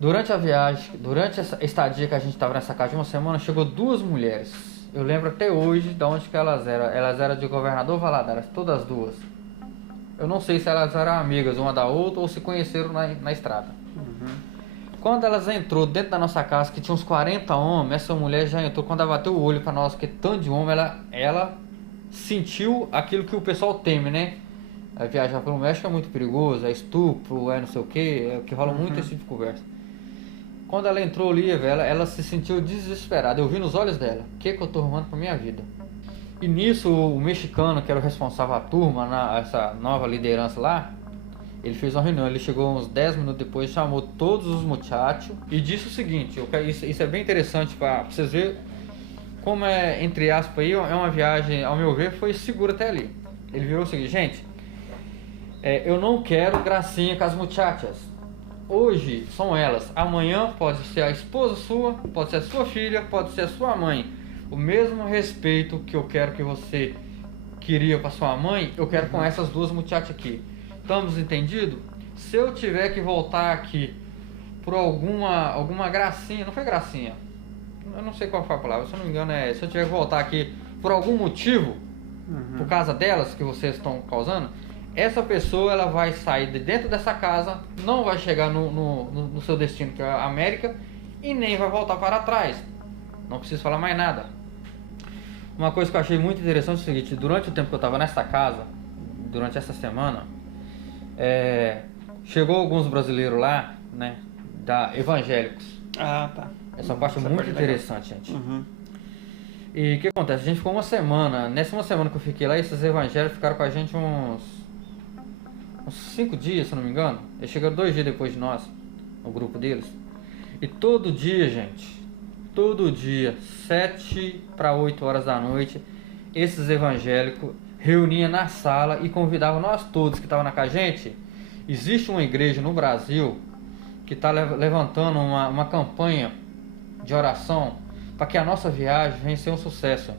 Durante a viagem, durante essa estadia que a gente estava nessa casa de uma semana, chegou duas mulheres. Eu lembro até hoje de onde que elas eram. Elas eram de Governador Valadares, todas as duas. Eu não sei se elas eram amigas uma da outra ou se conheceram na estrada. Quando elas entrou dentro da nossa casa, que tinha uns 40 homens, essa mulher já entrou, quando ela bateu o olho para nós, que tanto de homem, ela sentiu aquilo que o pessoal teme, né? Viajar pelo México é muito perigoso, é estupro, é não sei o que rola muito esse tipo de conversa. Quando ela entrou ali, ela se sentiu desesperada. Eu vi nos olhos dela, o que eu tô arrumando pra minha vida? E nisso, o mexicano, que era o responsável da turma, essa nova liderança lá, ele fez uma reunião. Ele chegou uns 10 minutos depois, chamou todos os muchachos e disse o seguinte, isso é bem interessante pra vocês verem como é, entre aspas, aí, é uma viagem, ao meu ver, foi segura até ali. Ele virou o seguinte: gente, eu não quero gracinha com as muchachas. Hoje são elas, amanhã pode ser a esposa sua, pode ser a sua filha, pode ser a sua mãe. O mesmo respeito que eu quero que você queria para sua mãe, eu quero com essas duas muchachas aqui. Estamos entendidos? Se eu tiver que voltar aqui por alguma gracinha, não foi gracinha, eu não sei qual foi a palavra, se eu não me engano se eu tiver que voltar aqui por algum motivo, por causa delas que vocês estão causando, essa pessoa ela vai sair de dentro dessa casa, não vai chegar no seu destino, que é a América, e nem vai voltar para trás. Não preciso falar mais nada. Uma coisa que eu achei muito interessante é o seguinte: durante o tempo que eu estava nessa casa, durante essa semana, chegou alguns brasileiros lá, né, evangélicos. Ah, tá. Essa parte é muito interessante, gente. E o que acontece? A gente ficou uma semana. Nessa uma semana que eu fiquei lá, esses evangélicos ficaram com a gente uns 5 dias, se não me engano. Eles chegaram 2 dias depois de nós, no grupo deles. E todo dia, gente, todo dia, 7 para 8 horas da noite, esses evangélicos reuniam na sala e convidavam nós todos que estavam na casa. Gente, existe uma igreja no Brasil que está levantando uma campanha de oração para que a nossa viagem venha ser um sucesso.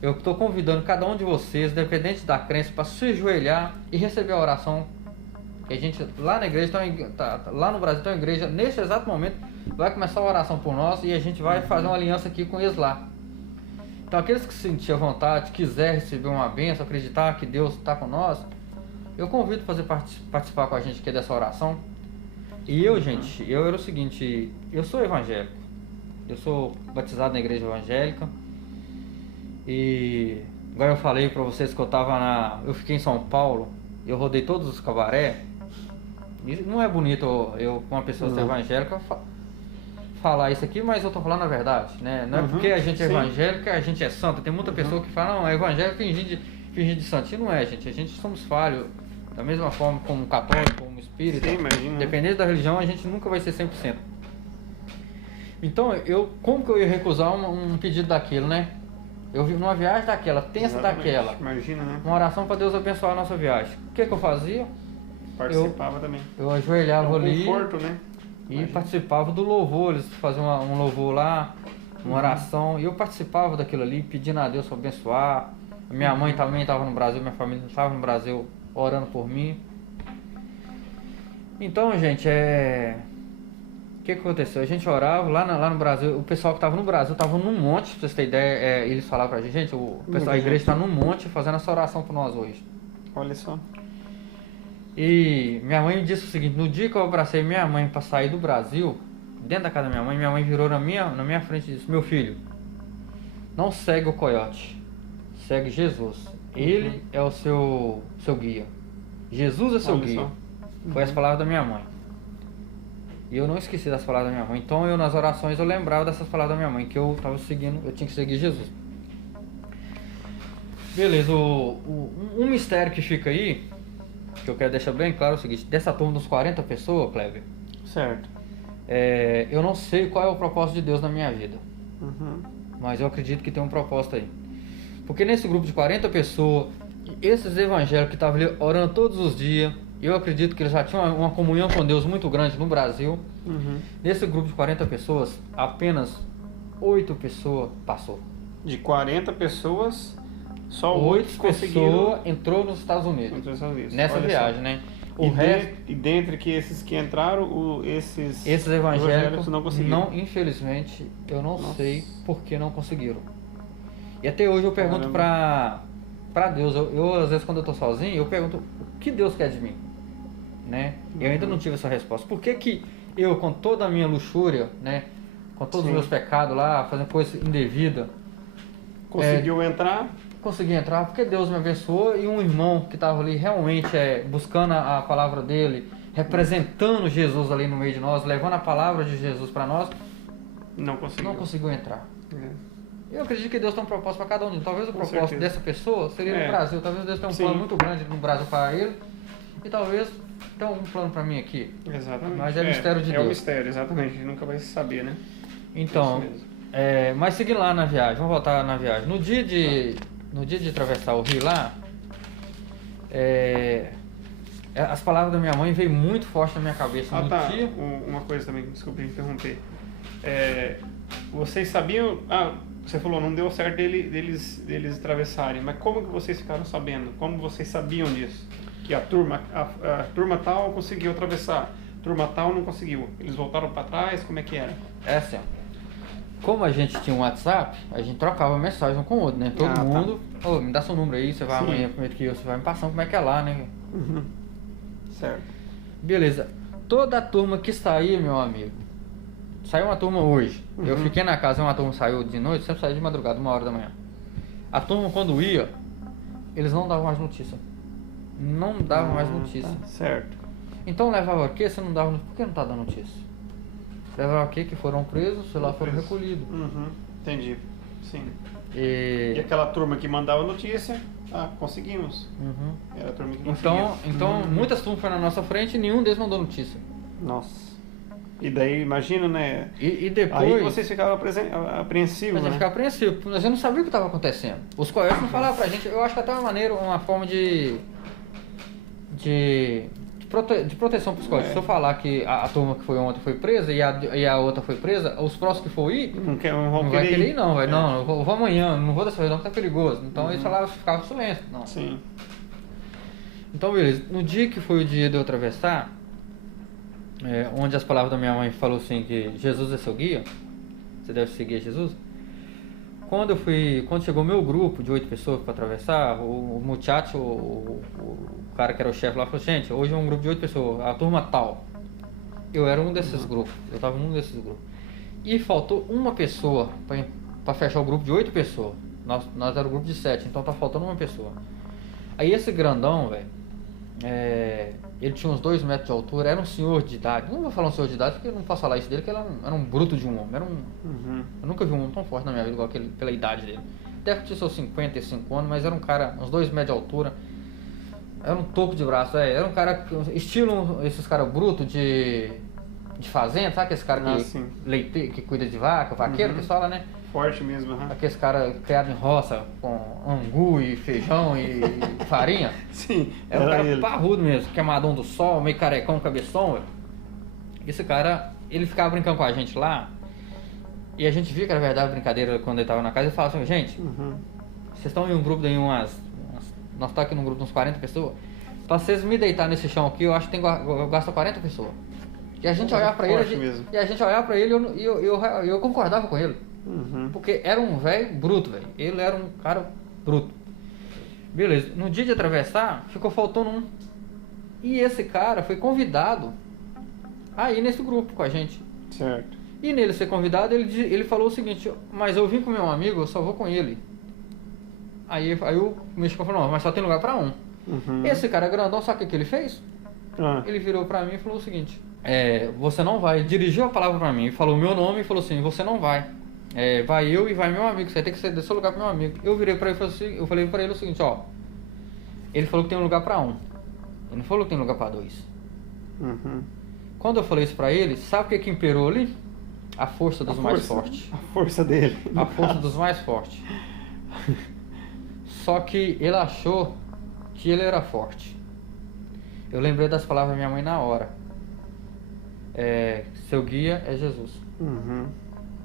Eu estou convidando cada um de vocês, independente da crença, para se ajoelhar e receber a oração. Que a gente, lá na igreja, lá no Brasil tem uma igreja, nesse exato momento, vai começar a oração por nós e a gente vai fazer uma aliança aqui com eles lá. Então aqueles que se sentirem à vontade, quiser receber uma bênção, acreditar que Deus está com nós, eu convido para participar com a gente aqui dessa oração. E eu, gente, eu era o seguinte: eu sou evangélico, eu sou batizado na igreja evangélica. E agora eu falei para vocês que eu fiquei em São Paulo, eu rodei todos os cabaré. Não é bonito eu com uma pessoa ser evangélica falar isso aqui, mas eu tô falando a verdade, né? Não é porque a gente é evangélica, a gente é santo. Tem muita pessoa que fala, não, é evangélico fingir de santo. E não é, gente. A gente somos falhos. Da mesma forma como católico, como espírita. Sim, imagina. Dependendo da religião, a gente nunca vai ser 100%. Então, como que eu ia recusar um pedido daquilo, né? Eu vi numa viagem daquela, tensa daquela. Imagina, né? Uma oração para Deus abençoar a nossa viagem. O que eu fazia? Participava também. Eu ajoelhava ali. Conforto, né? E participava do louvor. Eles faziam um louvor lá, uma oração. E eu participava daquilo ali, pedindo a Deus para abençoar. Minha mãe também estava no Brasil, minha família estava no Brasil orando por mim. Então, gente, o que aconteceu? A gente orava lá no Brasil. O pessoal que estava no Brasil estava num monte, pra vocês terem ideia. Eles falavam pra gente: gente, o pessoal da igreja está num monte fazendo essa oração por nós hoje. Olha só. E minha mãe me disse o seguinte: no dia que eu abracei minha mãe para sair do Brasil, dentro da casa da minha mãe virou na minha frente e disse: meu filho, não segue o coiote, segue Jesus. Ele é o seu guia. Jesus é seu guia. Foi as palavras da minha mãe. E eu não esqueci das palavras da minha mãe. Então nas orações eu lembrava dessas palavras da minha mãe, que eu estava seguindo, eu tinha que seguir Jesus. Beleza, um mistério que fica aí, que eu quero deixar bem claro, é o seguinte: dessa turma dos 40 pessoas, Kleber, certo, eu não sei qual é o propósito de Deus na minha vida, mas eu acredito que tem um propósito aí. Porque nesse grupo de 40 pessoas, esses evangélicos que estavam ali orando todos os dias, eu acredito que eles já tinham uma comunhão com Deus muito grande no Brasil. Nesse grupo de 40 pessoas, apenas 8 pessoas passou. De 40 pessoas, Só 8 8 conseguiram pessoas entrou nos Estados Unidos. entrar nos Estados Unidos. Nessa Olha só. viagem, né? O E, resto, e dentre que esses que entraram, esses evangélicos não conseguiram. infelizmente, eu não Nossa. sei por que não conseguiram. E até hoje eu pergunto pra Deus, eu às vezes quando eu tô sozinho, eu pergunto o que Deus quer de mim, né? Eu ainda não tive essa resposta. Por que que eu, com toda a minha luxúria, né, com todos os Sim. meus pecados lá, fazendo coisa indevida, Conseguiu entrar, consegui entrar? Porque Deus me abençoou e um irmão que estava ali realmente buscando a palavra dele, representando Jesus ali no meio de nós, levando a palavra de Jesus para nós, não conseguiu. não conseguiu entrar. É. Eu acredito que Deus tem um propósito para cada um de nós. Talvez o Com propósito certeza. dessa pessoa seria no É. Brasil. Talvez Deus tenha um Sim. plano muito grande no Brasil para ele. E talvez tenha um plano para mim aqui. Exatamente. Mas é mistério de É Deus. um mistério, exatamente. A gente nunca vai saber, né? Então, Isso mesmo. mas seguindo lá na viagem, vamos voltar na viagem. No dia de atravessar o rio lá, as palavras da minha mãe veio muito forte na minha cabeça. Ah, No tá. dia, Uma coisa também, desculpe interromper. Vocês sabiam... você falou, não deu certo deles atravessarem, mas como que vocês ficaram sabendo? Como vocês sabiam disso? Que a turma tal conseguiu atravessar, a turma tal não conseguiu. Eles voltaram para trás, como é que era? é assim, ó. Como a gente tinha um WhatsApp, a gente trocava mensagem um com o outro, né? Todo Tá. mundo, ô, me dá seu número aí, você vai Sim. amanhã primeiro que eu, você vai me passando como é que é lá, né? Uhum. Certo. Beleza. Toda a turma que saía, meu amigo, saiu uma turma hoje. Eu Uhum. fiquei na casa, uma turma saiu de noite, sempre saiu de madrugada, 1h da manhã. A turma quando ia, eles não davam mais notícia. Não davam mais notícia. Tá. Certo. Então levava o quê? Você não dava. Por que não tá dando notícia? Levava o quê? Que foram presos, sei lá, foram Preso. recolhidos. Uhum. Entendi. Sim. E... E aquela turma que mandava notícia, conseguimos. Uhum. Era a turma que conseguia. Então muitas turmas foram na nossa frente e nenhum deles mandou notícia. Nossa. E daí, imagina, né? E depois... Aí vocês ficavam apreensivos, A gente né? ficava apreensivo, porque nós não sabia o que estava acontecendo. Os coiotes não falavam pra gente, eu acho que até uma forma de proteção para os coiotes. É. Se eu falar que a turma que foi ontem foi presa e a outra foi presa, os próximos que for ir, Não não vai querer ir não, vai. É. Não, eu vou amanhã, não vou dessa vez não, que tá perigoso. Então eles falavam, ficavam em silêncio. Não. Sim. Então beleza, no dia que foi o dia de eu atravessar, onde as palavras da minha mãe falou assim que Jesus é seu guia, você deve seguir a Jesus. Quando chegou o meu grupo de 8 pessoas para atravessar, o muchacho, o cara que era o chefe lá, falou, gente, hoje é um grupo de 8 pessoas, a turma tal. Eu era um desses grupos, eu tava num desses grupos. E faltou uma pessoa para fechar o grupo de 8 pessoas. Nós era o grupo de 7, então tá faltando uma pessoa. Aí esse grandão, velho, ele tinha uns 2 metros de altura, era um senhor de idade. Não vou falar um senhor de idade porque eu não posso falar isso dele, porque ele era um bruto de um homem. Uhum. Eu nunca vi um homem tão forte na minha vida igual aquele, pela idade dele. Deve ter seus 55 anos, mas era um cara, uns 2 metros de altura. Era um toco de braço, era um cara, estilo esses caras brutos de fazenda, sabe aqueles caras sim. que cuida de vaca, vaqueiro, que fala, né? Forte mesmo, aham. Aqueles caras criados em roça, com angu e feijão e farinha. Sim, Era um cara ele. parrudo mesmo, queimadão do sol, meio carecão, cabeção, velho. Esse cara, ele ficava brincando com a gente lá. E a gente via que era verdade a brincadeira quando ele tava na casa. Ele falava assim, gente, Uhum. vocês estão em um grupo de nós estamos aqui num grupo de uns 40 pessoas. Pra vocês me deitar nesse chão aqui, eu acho que eu gasto 40 pessoas. E a gente olhar pra Forte ele, mesmo. e eu concordava com ele. Uhum. Porque era um velho bruto, velho. Ele era um cara bruto. Beleza, no dia de atravessar, ficou faltando um. E esse cara foi convidado a ir nesse grupo com a gente. Certo. E nele ser convidado, ele falou o seguinte, mas eu vim com meu amigo, eu só vou com ele. Aí o mexicano falou, não, mas só tem lugar pra um. Uhum. Esse cara grandão, sabe o que ele fez? Ele virou pra mim e falou o seguinte, você não vai, dirigiu a palavra pra mim, e falou o meu nome e falou assim, você não vai. Vai eu e vai meu amigo, você vai ter que ceder seu lugar pro meu amigo. Eu virei pra ele e falei assim, eu falei pra ele o seguinte, ó, ele falou que tem um lugar pra um, ele não falou que tem lugar pra 2. Uhum. Quando eu falei isso pra ele, sabe o que imperou ali? A força dos mais fortes. A força dele. A força dos mais fortes. Só que ele achou que ele era forte. Eu lembrei das palavras da minha mãe na hora. Seu guia é Jesus. Uhum.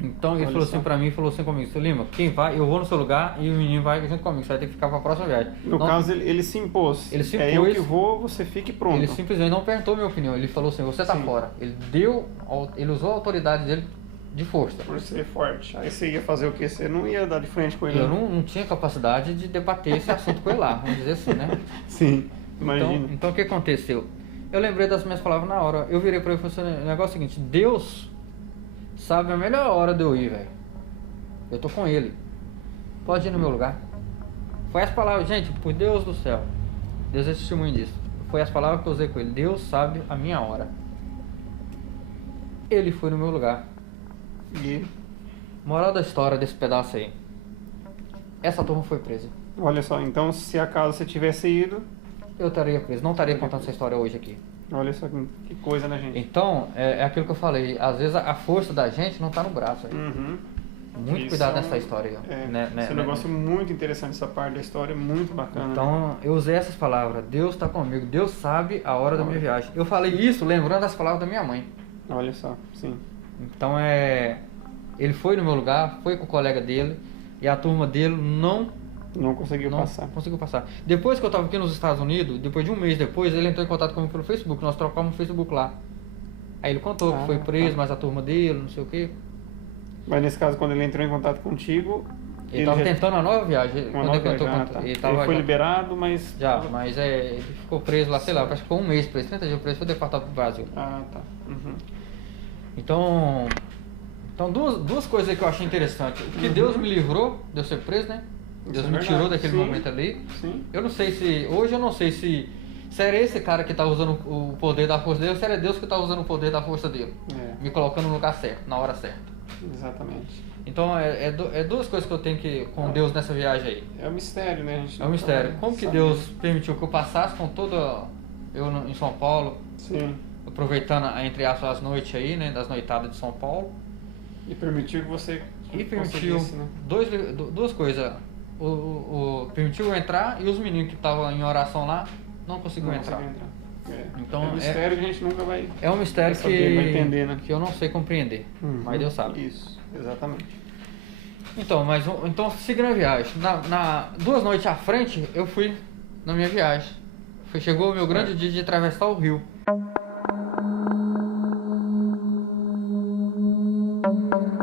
Então ele Olha falou só. assim pra mim, falou assim comigo, seu Lima, quem vai, eu vou no seu lugar e o menino vai junto comigo, você vai ter que ficar pra próxima viagem. No Não- caso, ele se impôs. Ele se É eu impôs. que vou, você fique pronto. Ele simplesmente não perguntou minha opinião, ele falou assim, você tá Sim. fora. Ele usou a autoridade dele de força. Por ser forte. Aí você ia fazer o quê? Você não ia dar de frente com ele? Eu né? não tinha capacidade de debater esse assunto com ele lá, vamos dizer assim, né? Sim, imagina. Então o que aconteceu? Eu lembrei das minhas palavras na hora, eu virei pra ele e falei assim, o negócio é o seguinte, Deus sabe a melhor hora de eu ir, velho. Eu tô com ele. Pode ir no meu lugar. Foi as palavras, gente, por Deus do céu. Deus é testemunho disso. Foi as palavras que eu usei com ele. Deus sabe a minha hora. Ele foi no meu lugar. E Moral da história desse pedaço aí. Essa turma foi presa. olha só, então se acaso você tivesse ido, Eu estaria preso. Não estaria contando essa história hoje aqui. olha só que coisa, né, gente? Então, é aquilo que eu falei. Às vezes a força da gente não tá no braço. Aí. Uhum. Muito Isso cuidado é um- nessa história aí. Ó. É, Né, esse é um negócio muito interessante, essa parte da história, muito bacana. né? Então, eu usei essas palavras. Deus está comigo. Deus sabe a hora da minha viagem. Eu falei isso lembrando das palavras da minha mãe. Olha só, sim. Então, ele foi no meu lugar, foi com o colega dele. E a turma dele Não conseguiu não passar. conseguiu passar. Depois que eu estava aqui nos Estados Unidos, depois de um mês depois, ele entrou em contato comigo pelo Facebook. Nós trocamos no Facebook lá. Aí ele contou que foi preso, tá. mas a turma dele, não sei o quê. Mas nesse caso, quando ele entrou em contato contigo, Ele estava já- tentando uma nova viagem. uma Quando nova ele entrou viagem, contra- tá. ele tava Ele foi já- liberado, mas... Já, mas ele ficou preso lá, sei lá, acho que ficou um mês preso, 30 dias preso, foi deportado pro Brasil. Ah, tá. Uhum. Então duas coisas aí que eu achei interessante. Que Deus me livrou de eu ser preso, né? Deus Isso é me verdade. tirou daquele Sim. momento ali. Sim. Eu não sei se, hoje eu não sei se era esse cara que tá usando o poder da força dele, ou se era Deus que tá usando o poder da força dele. É, Me colocando no lugar certo, na hora certa. exatamente. Então é duas coisas que eu tenho que com Deus nessa viagem aí. É um mistério, né? A gente É um mistério. Como que sabe. Deus permitiu que eu passasse com toda... em São Paulo, Sim. aproveitando, entre aspas, as noites aí, né? Das noitadas de São Paulo. E permitiu que você E permitiu conseguisse, né? duas coisas. Permitiu eu entrar e os meninos que estavam em oração lá não conseguiu Não entrar. conseguiu entrar. É. Então, é um mistério que a gente nunca vai... É um mistério Vai saber, vai entender, né? que eu não sei compreender, mas Deus sabe. Isso, exatamente. Então, então seguindo a viagem, 2 noites à frente eu fui na minha viagem. Chegou o meu grande dia de atravessar o rio.